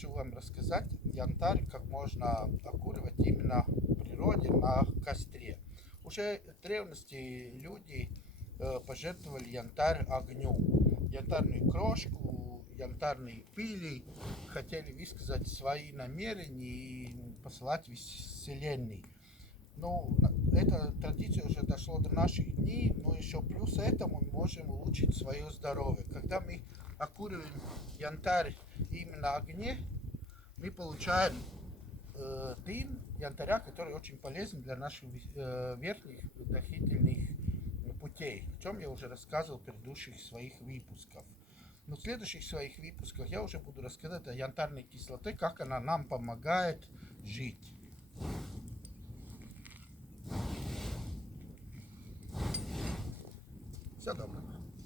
хочу вам рассказать янтарь, как можно окуривать именно в природе на костре. Уже в древности люди пожертвовали янтарь огню. Янтарную крошку, янтарные пыли хотели высказать свои намерения и посылать в вселенной. Ну, эта традиция уже дошла до наших дней, но еще плюс этому мы можем улучшить свое здоровье. Когда мы окуриваем янтарь именно на огне, мы получаем дым янтаря, который очень полезен для наших верхних дыхательных путей, о чем я уже рассказывал в предыдущих своих выпусках. Но в следующих своих выпусках я уже буду рассказывать о янтарной кислоте, как она нам помогает жить.